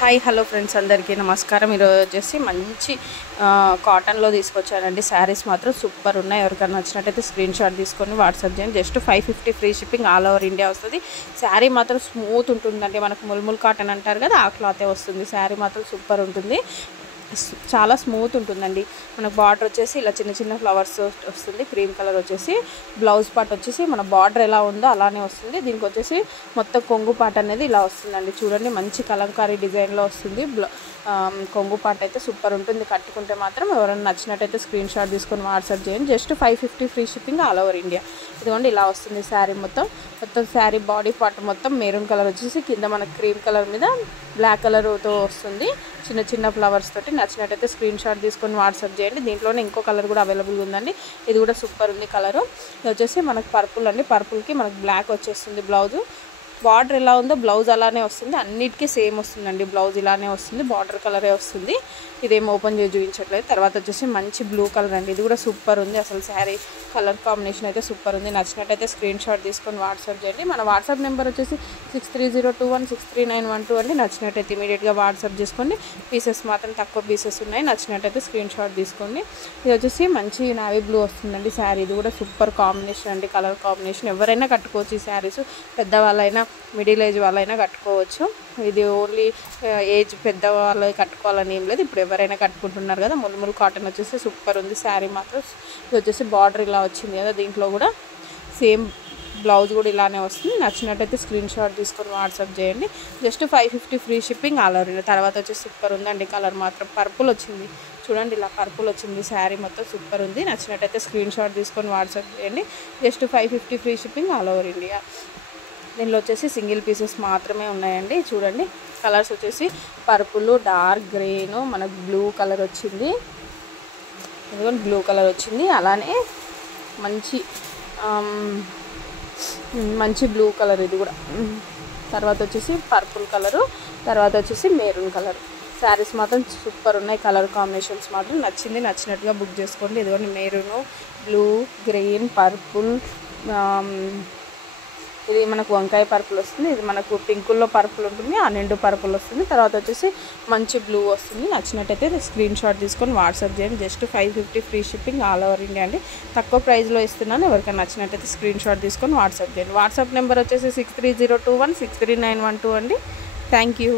Hi hello friends, అందరికీ నమస్కారం. ఈరోజు వచ్చేసి మంచి కాటన్లో తీసుకొచ్చానండి. శారీస్ మాత్రం సూపర్ ఉన్నాయి. ఎవరికైనా నచ్చినట్టయితే స్క్రీన్ షాట్ తీసుకొని వాట్సాప్ చేయండి. Just 550 free shipping all over India వస్తుంది. శారీ మాత్రం స్మూత్ ఉంటుందండి. మనకు ముల్ముల్ కాటన్ అంటారు కదా, ఆ క్లాతే వస్తుంది. శారీ మాత్రం సూపర్ ఉంటుంది, చాలా స్మూత్ ఉంటుందండి. మనకు బార్డర్ వచ్చేసి ఇలా చిన్న చిన్న ఫ్లవర్స్ వస్తుంది. క్రీమ్ కలర్ వచ్చేసి బ్లౌజ్ పార్ట్ వచ్చేసి మన బార్డర్ ఎలా ఉందో అలానే వస్తుంది. దీనికి వచ్చేసి మొత్తం కొంగు పార్ట్ అనేది ఇలా వస్తుందండి. చూడండి, మంచి కలంకారీ డిజైన్లో వస్తుంది. కొంగు పార్ట్ అయితే సూపర్ ఉంటుంది. కట్టుకుంటే మాత్రం ఎవరైనా నచ్చినట్టయితే స్క్రీన్ షాట్ తీసుకొని వాట్సాప్ చేయండి. Just 550 free shipping all over India. ఇదిగోండి, ఇలా వస్తుంది శారీ మొత్తం శారీ బాడీ పార్ట్ మొత్తం మెరూన్ కలర్ వచ్చేసి కింద మనకు క్రీమ్ కలర్ మీద బ్లాక్ కలర్తో వస్తుంది. చిన్న చిన్న ఫ్లవర్స్ తోటి. నచ్చినట్టయితే స్క్రీన్ షాట్ తీసుకొని వాట్సాప్ చేయండి. దీంట్లోనే ఇంకో కలర్ కూడా అవైలబుల్గా ఉందండి. ఇది కూడా సూపర్ ఉంది కలరు. ఇది వచ్చేసి మనకు పర్పుల్ అండి. పర్పుల్కి మనకు బ్లాక్ వచ్చేస్తుంది. బ్లౌజు బార్డర్ ఎలా ఉందో బ్లౌజ్ అలానే వస్తుంది. అన్నిటికీ సేమ్ వస్తుందండి. బ్లౌజ్ ఇలానే వస్తుంది, బార్డర్ కలరే వస్తుంది. ఇదేం ఓపెన్ చేసి చూపించట్లేదు. తర్వాత వచ్చేసి మంచి బ్లూ కలర్ అండి. ఇది కూడా సూపర్ ఉంది. అసలు శారీ కలర్ కాంబినేషన్ అయితే సూపర్ ఉంది. నచ్చినట్టయితే స్క్రీన్ షాట్ తీసుకొని వాట్సాప్ చేయండి. మన వాట్సాప్ నెంబర్ వచ్చేసి 6302163912 అండి. నచ్చినట్టయితే ఇమీడియట్గా వాట్సాప్ చేసుకోండి. పీసెస్ మాత్రం తక్కువ పీసెస్ ఉన్నాయి. నచ్చినట్టయితే స్క్రీన్ షాట్ తీసుకోండి. ఇది వచ్చేసి మంచి నావీ బ్లూ వస్తుందండి శారీ. ఇది కూడా సూపర్ కాంబినేషన్ అండి. కలర్ కాంబినేషన్ ఎవరైనా కట్టుకోవచ్చు ఈ శారీస్. పెద్దవాళ్ళైనా మిడిల్ ఏజ్ వాళ్ళైనా కట్టుకోవచ్చు. ఇది ఓన్లీ ఏజ్ పెద్దవాళ్ళు కట్టుకోవాలని ఏం లేదు. ఇప్పుడు ఎవరైనా కట్టుకుంటున్నారు కదా. ముల్ముల్ కాటన్ వచ్చేసి సూపర్ ఉంది శారీ మాత్రం. ఇది వచ్చేసి బార్డర్ ఇలా వచ్చింది కదా, దీంట్లో కూడా సేమ్ బ్లౌజ్ కూడా ఇలానే వస్తుంది. నచ్చినట్టయితే స్క్రీన్ షాట్ తీసుకొని వాట్సాప్ చేయండి. Just 550 free shipping all over. తర్వాత వచ్చేసి సూపర్ ఉందండి. కలర్ మాత్రం పర్పుల్ వచ్చింది. చూడండి, ఇలా పర్పుల్ వచ్చింది. శారీ మొత్తం సూపర్ ఉంది. నచ్చినట్టయితే స్క్రీన్ షాట్ తీసుకొని వాట్సాప్ చేయండి. Just 550 free shipping all over India. దీనిలో వచ్చేసి సింగిల్ పీసెస్ మాత్రమే ఉన్నాయండి. చూడండి, కలర్స్ వచ్చేసి పర్పుల్, డార్క్ గ్రీను, మనకు బ్లూ కలర్ వచ్చింది. ఇదిగోండి, బ్లూ కలర్ వచ్చింది. అలానే మంచి బ్లూ కలర్ ఇది కూడా. తర్వాత వచ్చేసి పర్పుల్ కలరు, తర్వాత వచ్చేసి మెరూన్ కలర్. శారీస్ మాత్రం సూపర్ ఉన్నాయి. కలర్ కాంబినేషన్స్ మాత్రం నచ్చినట్టుగా బుక్ చేసుకోండి. ఇదిగోండి, మెరూను, బ్లూ, గ్రీన్, పర్పుల్, ఇది మనకు వంకాయ పర్పుల్ వస్తుంది. ఇది మనకు పింకుల్లో పర్పుల్ ఉంటుంది, ఆ నిండు పర్పుల్ వస్తుంది. తర్వాత వచ్చేసి మంచి బ్లూ వస్తుంది. నచ్చినట్టయితే స్క్రీన్ షాట్ తీసుకొని వాట్సాప్ చేయండి. Just 550 free shipping all over India అండి. తక్కువ ప్రైస్లో ఇస్తున్నాను. ఎవరికైనా నచ్చినట్టయితే స్క్రీన్ షాట్ తీసుకొని వాట్సాప్ చేయండి. వాట్సాప్ నెంబర్ వచ్చేసి 6302163912 అండి. Thank you.